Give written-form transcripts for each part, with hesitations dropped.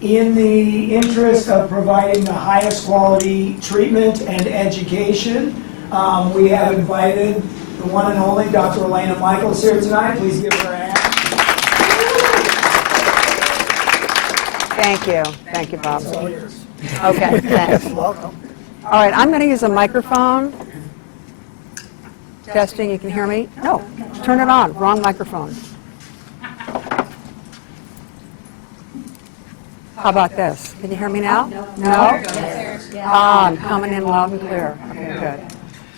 In the interest of providing the highest quality treatment and education, we have invited the one and only Dr. Elena Michaels here tonight. Please give her a hand. Thank you. Thank you, Bob. Okay, thanks. Welcome. All right, I'm going to use a microphone. Testing, you can hear me? No, turn it on. Wrong microphone. How about this? Can you hear me now? No? I'm coming in loud and clear. Okay, good.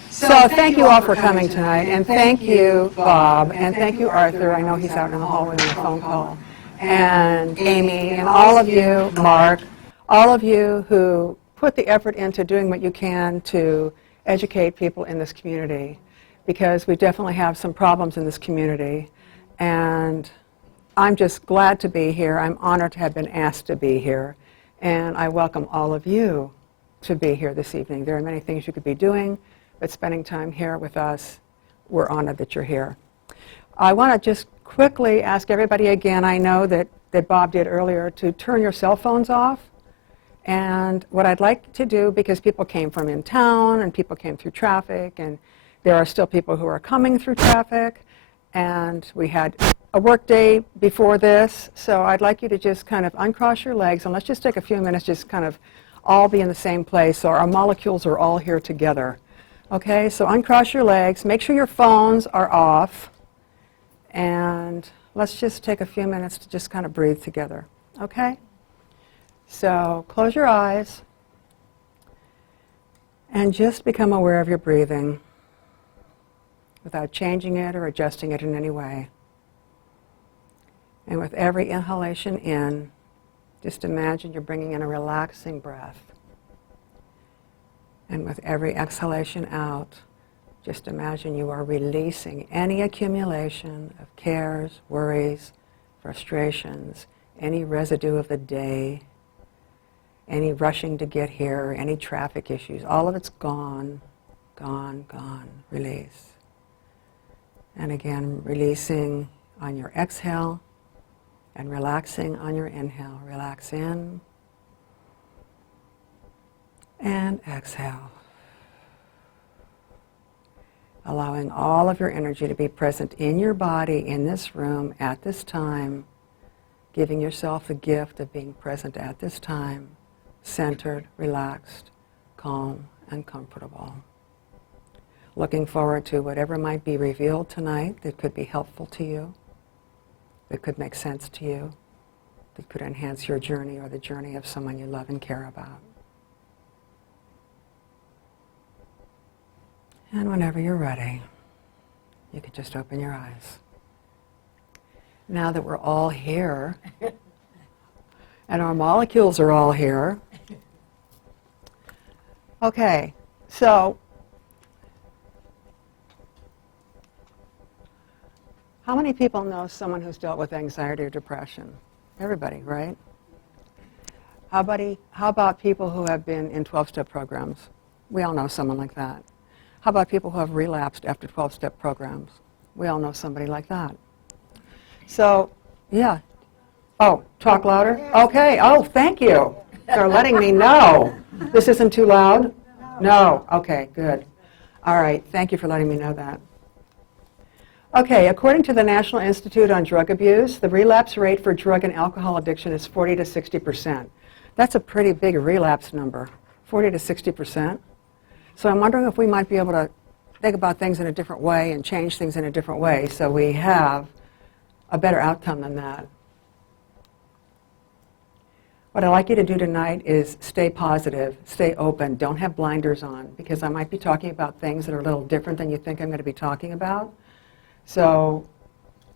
So thank you all for coming tonight, and thank you, Bob, and thank you, Arthur. I know he's out in the hallway on a phone call. And Amy, and all of you, Mark, all of you who put the effort into doing what you can to educate people in this community, because we definitely have some problems in this community. And I'm just glad to be here. I'm honored to have been asked to be here. And I welcome all of you to be here this evening. There are many things you could be doing, but spending time here with us, we're honored that you're here. I want to just quickly ask everybody again, I know that Bob did earlier, to turn your cell phones off. And what I'd like to do, because people came from in town and people came through traffic, and there are still people who are coming through traffic, and we had a work day before this, so I'd like you to just kind of uncross your legs, and let's just take a few minutes, just kind of all be in the same place, so our molecules are all here together. Okay, so uncross your legs, make sure your phones are off, and let's just take a few minutes to just kind of breathe together, okay? So close your eyes, and just become aware of your breathing without changing it or adjusting it in any way. And with every inhalation in, just imagine you're bringing in a relaxing breath. And with every exhalation out, just imagine you are releasing any accumulation of cares, worries, frustrations, any residue of the day, any rushing to get here, any traffic issues. All of it's gone, gone, gone. Release. And again, releasing on your exhale and relaxing on your inhale. Relax in and exhale. Allowing all of your energy to be present in your body, in this room, at this time, giving yourself the gift of being present at this time, centered, relaxed, calm, and comfortable. Looking forward to whatever might be revealed tonight that could be helpful to you, that could make sense to you, that could enhance your journey or the journey of someone you love and care about. And whenever you're ready, you can just open your eyes. Now that we're all here, and our molecules are all here, okay, so how many people know someone who's dealt with anxiety or depression? Everybody, right? How about people who have been in 12-step programs? We all know someone like that. How about people who have relapsed after 12-step programs? We all know somebody like that. So, yeah. Oh, talk louder? Okay. Oh, thank you. They're letting me know. This isn't too loud? No. Okay, good. All right. Thank you for letting me know that. Okay, according to the National Institute on Drug Abuse, the relapse rate for drug and alcohol addiction is 40 to 60%. That's a pretty big relapse number, 40 to 60%. So I'm wondering if we might be able to think about things in a different way and change things in a different way so we have a better outcome than that. What I'd like you to do tonight is stay positive, stay open, don't have blinders on, because I might be talking about things that are a little different than you think I'm going to be talking about. So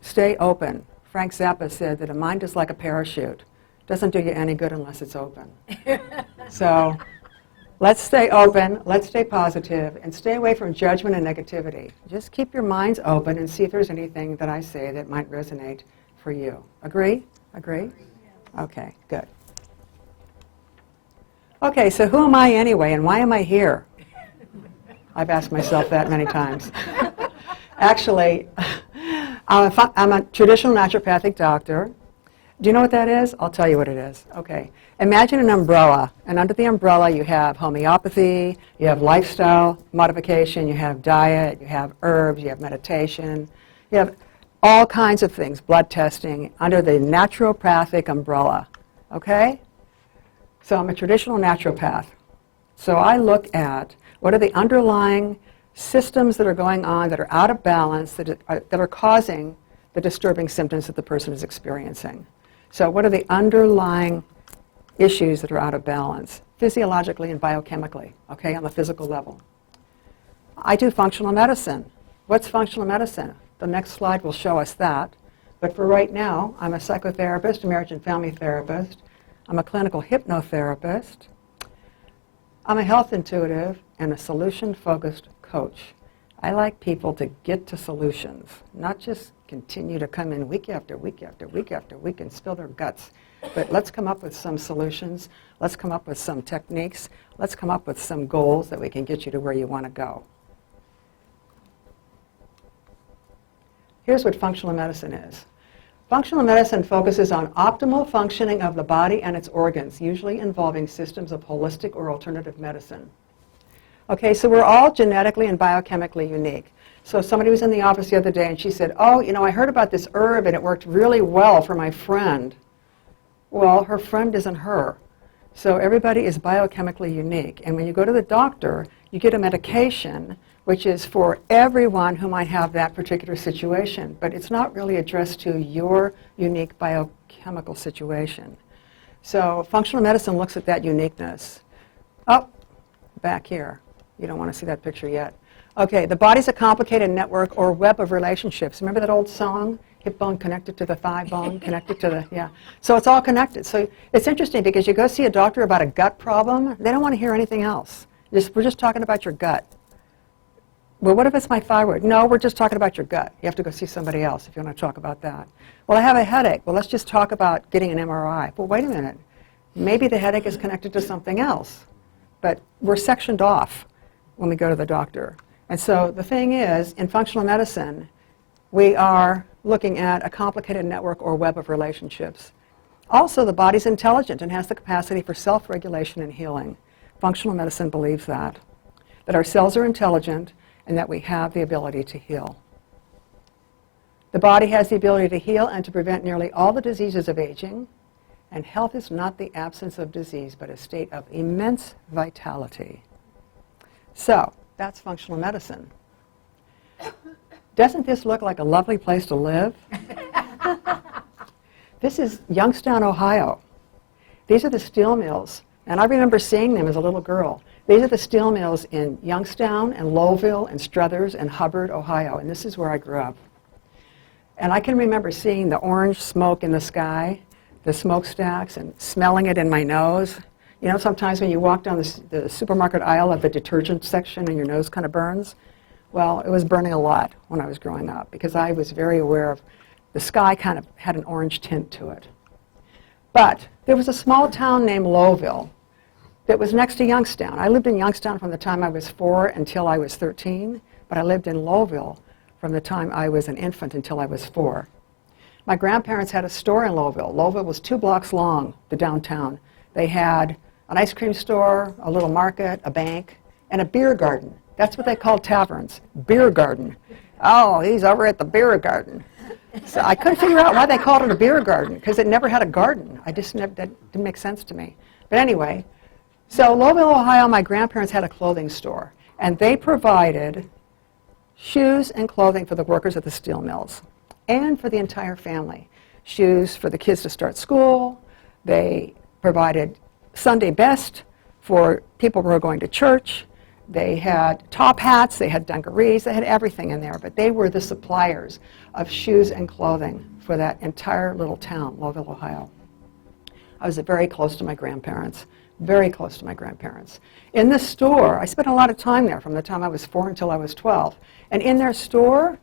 stay open. Frank Zappa said that a mind is like a parachute. It doesn't do you any good unless it's open. So let's stay open, let's stay positive, and stay away from judgment and negativity. Just keep your minds open and see if there's anything that I say that might resonate for you. Agree? Agree? Okay, good. Okay, so who am I anyway, and why am I here? I've asked myself that many times. Actually, I'm a traditional naturopathic doctor. Do you know what that is? I'll tell you what it is. Okay. Imagine an umbrella, and under the umbrella you have homeopathy, you have lifestyle modification, you have diet, you have herbs, you have meditation, you have all kinds of things, blood testing, under the naturopathic umbrella. Okay? So I'm a traditional naturopath. So I look at what are the underlying systems that are going on that are out of balance, that are causing the disturbing symptoms that the person is experiencing. So what are the underlying issues that are out of balance, physiologically and biochemically, okay, on the physical level? I do functional medicine. What's functional medicine? The next slide will show us that. But for right now, I'm a psychotherapist, a marriage and family therapist. I'm a clinical hypnotherapist. I'm a health intuitive and a solution-focused coach. I like people to get to solutions, not just continue to come in week after week after week after week and spill their guts. But let's come up with some solutions. Let's come up with some techniques. Let's come up with some goals that we can get you to where you want to go. Here's what functional medicine is. Functional medicine focuses on optimal functioning of the body and its organs, usually involving systems of holistic or alternative medicine. Okay, so we're all genetically and biochemically unique. So somebody was in the office the other day and she said, oh, you know, I heard about this herb and it worked really well for my friend. Well, her friend isn't her. So everybody is biochemically unique. And when you go to the doctor, you get a medication which is for everyone who might have that particular situation. But it's not really addressed to your unique biochemical situation. So functional medicine looks at that uniqueness. Oh, back here. You don't want to see that picture yet. Okay, the body's a complicated network or web of relationships. Remember that old song? Hip bone connected to the thigh bone, connected to the, yeah. So it's all connected. So it's interesting because you go see a doctor about a gut problem, they don't want to hear anything else. We're just talking about your gut. Well, what if it's my thyroid? No, we're just talking about your gut. You have to go see somebody else if you want to talk about that. Well, I have a headache. Well, let's just talk about getting an MRI. Well, wait a minute. Maybe the headache is connected to something else. But we're sectioned off when we go to the doctor. And so the thing is, in functional medicine, we are looking at a complicated network or web of relationships. Also, the body's intelligent and has the capacity for self-regulation and healing. Functional medicine believes that our cells are intelligent and that we have the ability to heal. The body has the ability to heal and to prevent nearly all the diseases of aging, and health is not the absence of disease, but a state of immense vitality. So, that's functional medicine. Doesn't this look like a lovely place to live? This is Youngstown, Ohio. These are the steel mills, and I remember seeing them as a little girl. These are the steel mills in Youngstown and Lowville and Struthers and Hubbard, Ohio, and this is where I grew up. And I can remember seeing the orange smoke in the sky, the smokestacks, and smelling it in my nose. You know, sometimes when you walk down the supermarket aisle of the detergent section and your nose kind of burns. Well, it was burning a lot when I was growing up because I was very aware of the sky kind of had an orange tint to it. But there was a small town named Lowville that was next to Youngstown. I lived in Youngstown from the time I was 4 until I was 13, but I lived in Lowville from the time I was an infant until I was 4. My grandparents had a store in Lowville. Lowville was 2 blocks long, the downtown. They had an ice cream store, a little market, a bank, and a beer garden. That's what they called taverns, beer garden. Oh, he's over at the beer garden. So I couldn't figure out why they called it a beer garden, because it never had a garden. That didn't make sense to me. But anyway, so Lowville, Ohio, my grandparents had a clothing store, and they provided shoes and clothing for the workers at the steel mills and for the entire family. Shoes for the kids to start school. They provided Sunday best for people who were going to church. They had top hats, they had dungarees, they had everything in there, but they were the suppliers of shoes and clothing for that entire little town, Lowville, Ohio. I was very close to my grandparents, very close to my grandparents. In the store, I spent a lot of time there from the time I was 4 until I was 12. And in their store,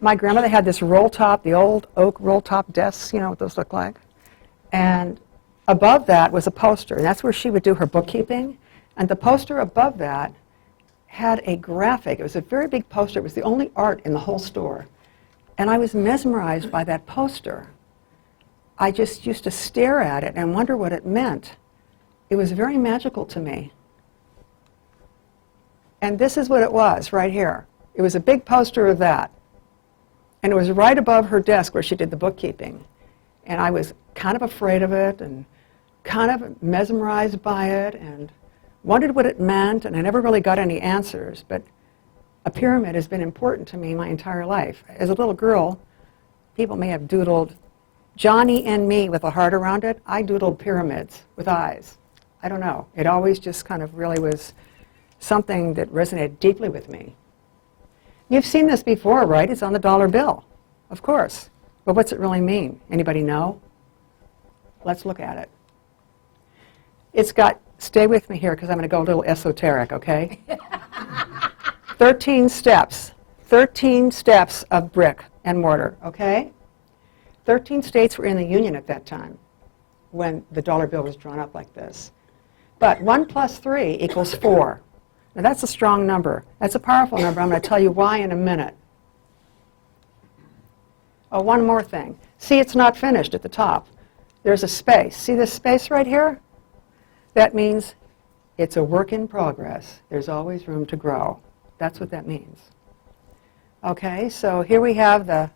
my grandmother had this roll top, the old oak roll top desks, you know what those look like. And above that was a poster, and that's where she would do her bookkeeping. And the poster above that had a graphic. It was a very big poster. It was the only art in the whole store. And I was mesmerized by that poster. I just used to stare at it and wonder what it meant. It was very magical to me. And this is what it was right here. It was a big poster of that. And it was right above her desk where she did the bookkeeping. And I was kind of afraid of it and kind of mesmerized by it and wondered what it meant, and I never really got any answers. But a pyramid has been important to me my entire life. As a little girl, people may have doodled Johnny and me with a heart around it. I doodled pyramids with eyes. I don't know. It always just kind of really was something that resonated deeply with me. You've seen this before, right? It's on the dollar bill, of course. But what's it really mean? Anybody know? Let's look at it. It's got, stay with me here because I'm going to go a little esoteric, okay? 13 steps. 13 steps of brick and mortar, okay? 13 states were in the Union at that time when the dollar bill was drawn up like this. But 1 plus 3 equals 4. Now that's a strong number. That's a powerful number. I'm going to tell you why in a minute. Oh, one more thing. See, it's not finished at the top. There's a space. See this space right here? That means it's a work in progress. There's always room to grow. That's what that means. Okay, so here we have the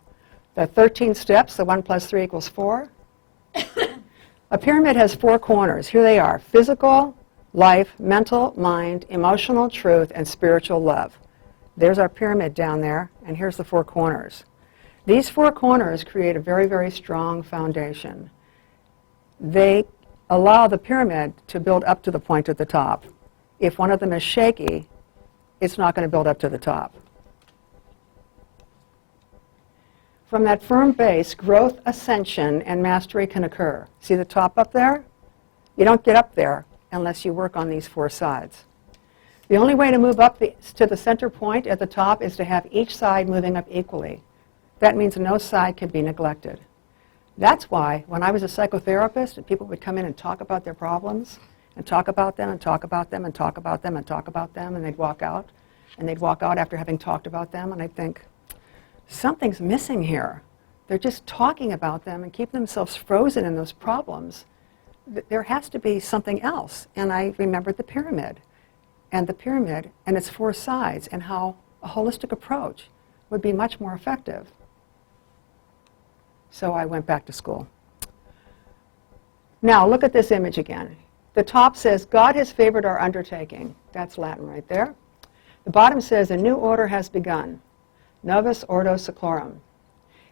13 steps. The 1 plus 3 equals 4. A pyramid has 4 corners. Here they are: physical, life, mental, mind, emotional, truth, and spiritual love. There's our pyramid down there, and here's the 4 corners. These 4 corners create a very, very strong foundation. They allow the pyramid to build up to the point at the top. If one of them is shaky, it's not going to build up to the top. From that firm base, growth, ascension, and mastery can occur. See the top up there? You don't get up there unless you work on these 4 sides. The only way to move up to the center point at the top is to have each side moving up equally. That means no side can be neglected. That's why when I was a psychotherapist and people would come in and talk about their problems and talk about them and talk about them and talk about them and talk about them, and they'd walk out after having talked about them, and I'd think, something's missing here. They're just talking about them and keep themselves frozen in those problems. There has to be something else. And I remembered the pyramid and its 4 sides and how a holistic approach would be much more effective. So I went back to school. Now look at this image again. The top says, God has favored our undertaking. That's Latin right there. The bottom says, a new order has begun. Novus Ordo Seclorum.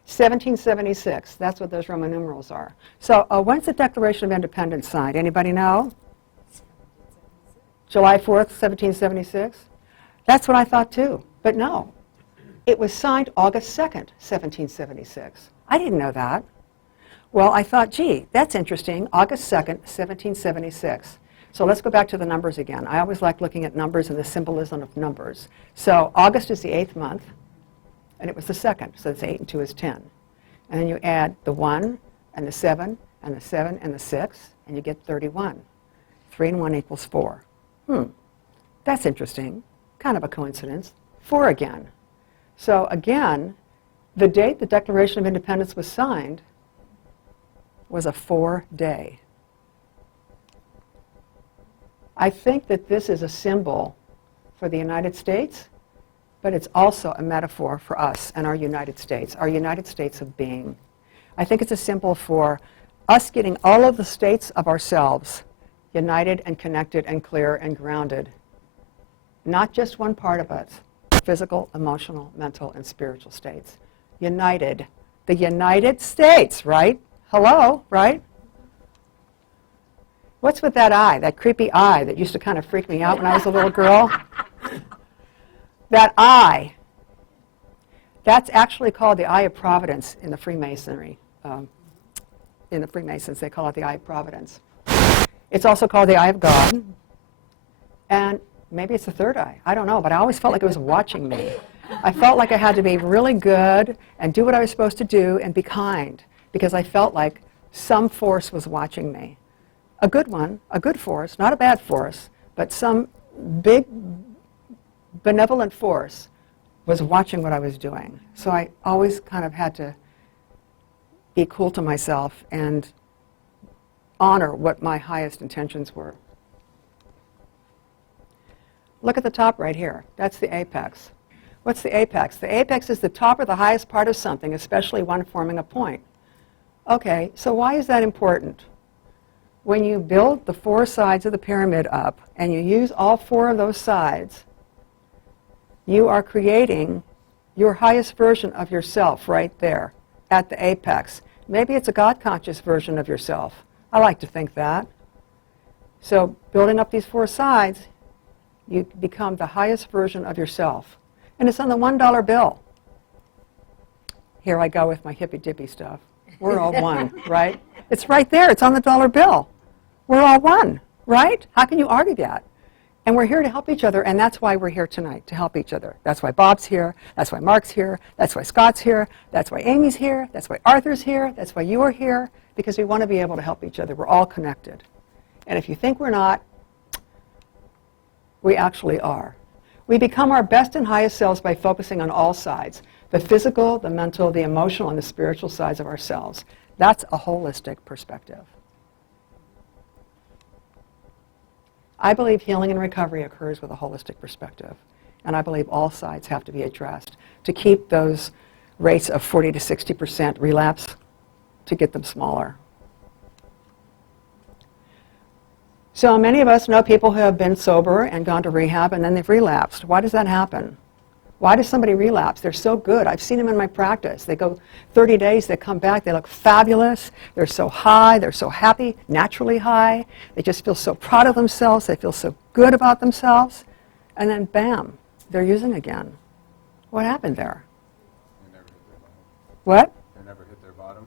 1776. That's what those Roman numerals are. So when's the Declaration of Independence signed? Anybody know? July 4th, 1776? That's what I thought too. But no. It was signed August 2nd, 1776. I didn't know that. Well, I thought, gee, that's interesting. August 2nd, 1776. So let's go back to the numbers again. I always like looking at numbers and the symbolism of numbers. So August is the 8th month, and it was the 2nd, so it's 8 and 2 is 10. And then you add the 1 and the 7 and the 7 and the 6, and you get 31. 3 and 1 equals 4. That's interesting. Kind of a coincidence. 4 again. So again, the date the Declaration of Independence was signed was a 4-day. I think that this is a symbol for the United States, but it's also a metaphor for us and our United States of being. I think it's a symbol for us getting all of the states of ourselves united and connected and clear and grounded. Not just one part of us, physical, emotional, mental, and spiritual states. United. The United States, right? Hello, right? What's with that eye, that creepy eye that used to kind of freak me out when I was a little girl? That eye. That's actually called the Eye of Providence in the Freemasonry. In the Freemasons, they call it the Eye of Providence. It's also called the Eye of God. And maybe it's the third eye. I don't know, but I always felt like it was watching me. I felt like I had to be really good and do what I was supposed to do and be kind, because I felt like some force was watching me. A good one, a good force, not a bad force, but some big benevolent force was watching what I was doing. So I always kind of had to be cool to myself and honor what my highest intentions were. Look at the top right here. That's the apex. What's the apex? The apex is the top or the highest part of something, especially one forming a point. Okay, so why is that important? When you build the 4 sides of the pyramid up and you use all 4 of those sides, you are creating your highest version of yourself right there at the apex. Maybe it's a God-conscious version of yourself. I like to think that. So building up these 4 sides, you become the highest version of yourself. And it's on the $1 bill. Here I go with my hippy-dippy stuff. We're all one, right? It's right there. It's on the dollar bill. We're all one, right? How can you argue that? And we're here to help each other, and that's why we're here tonight, to help each other. That's why Bob's here. That's why Mark's here. That's why Scott's here. That's why Amy's here. That's why Arthur's here. That's why you are here, because we want to be able to help each other. We're all connected. And if you think we're not, we actually are. We become our best and highest selves by focusing on all sides, the physical, the mental, the emotional, and the spiritual sides of ourselves. That's a holistic perspective. I believe healing and recovery occurs with a holistic perspective, and I believe all sides have to be addressed to keep those rates of 40 to 60% relapse, to get them smaller. So many of us know people who have been sober and gone to rehab and then they've relapsed. Why does that happen? Why does somebody relapse? They're so good. I've seen them in my practice. They go 30 days, they come back, they look fabulous. They're so high, they're so happy, naturally high. They just feel so proud of themselves. They feel so good about themselves. And then bam, they're using again. What happened there? They never hit their bottom. What? They never hit their bottom.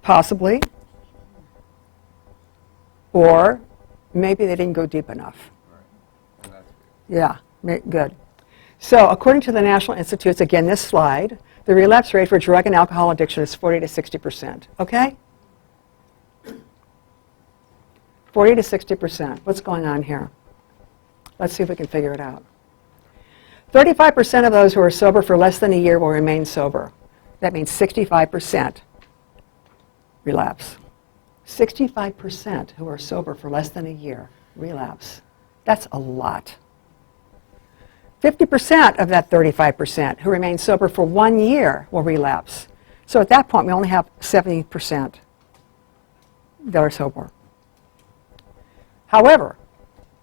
Possibly. Or maybe they didn't go deep enough. Right. And that's Yeah, good. So according to the National Institutes, again, this slide, the relapse rate for drug and alcohol addiction is 40 to 60%. Okay? 40 to 60%. What's going on here? Let's see if we can figure it out. 35% of those who are sober for less than a year will remain sober. That means 65% relapse. 65% who are sober for less than a year relapse. That's a lot. 50% of that 35% who remain sober for 1 year will relapse. So at that point, we only have 70% that are sober. However,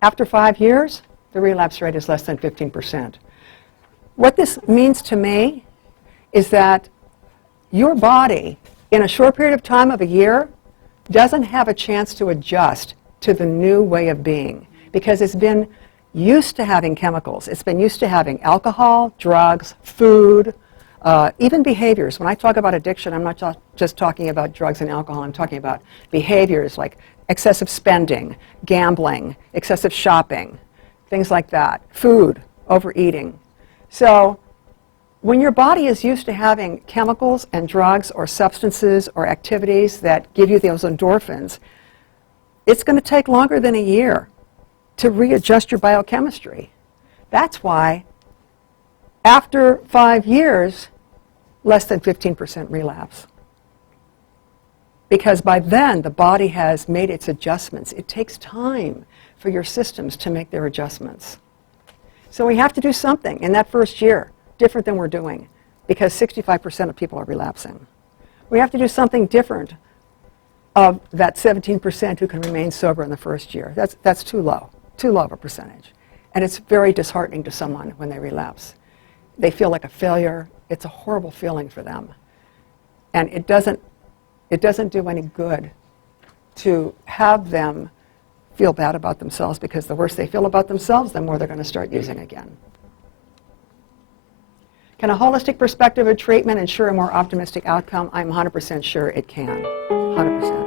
after 5 years, the relapse rate is less than 15%. What this means to me is that your body, in a short period of time of a year, doesn't have a chance to adjust to the new way of being because it's been used to having chemicals. It's been used to having alcohol, drugs, food, even behaviors. When I talk about addiction, I'm not just talking about drugs and alcohol. I'm talking about behaviors like excessive spending, gambling, excessive shopping, things like that, food, overeating. So when your body is used to having chemicals and drugs or substances or activities that give you those endorphins, it's going to take longer than a year to readjust your biochemistry. That's why after 5 years, less than 15% relapse. Because by then, the body has made its adjustments. It takes time for your systems to make their adjustments. So we have to do something in that first year different than we're doing, because 65% of people are relapsing. We have to do something different of that 17% who can remain sober in the first year. That's too low of a percentage. And it's very disheartening to someone when they relapse. They feel like a failure. It's a horrible feeling for them. And it doesn't do any good to have them feel bad about themselves, because the worse they feel about themselves, the more they're going to start using again. Can a holistic perspective of treatment ensure a more optimistic outcome? I'm 100% sure it can. 100%.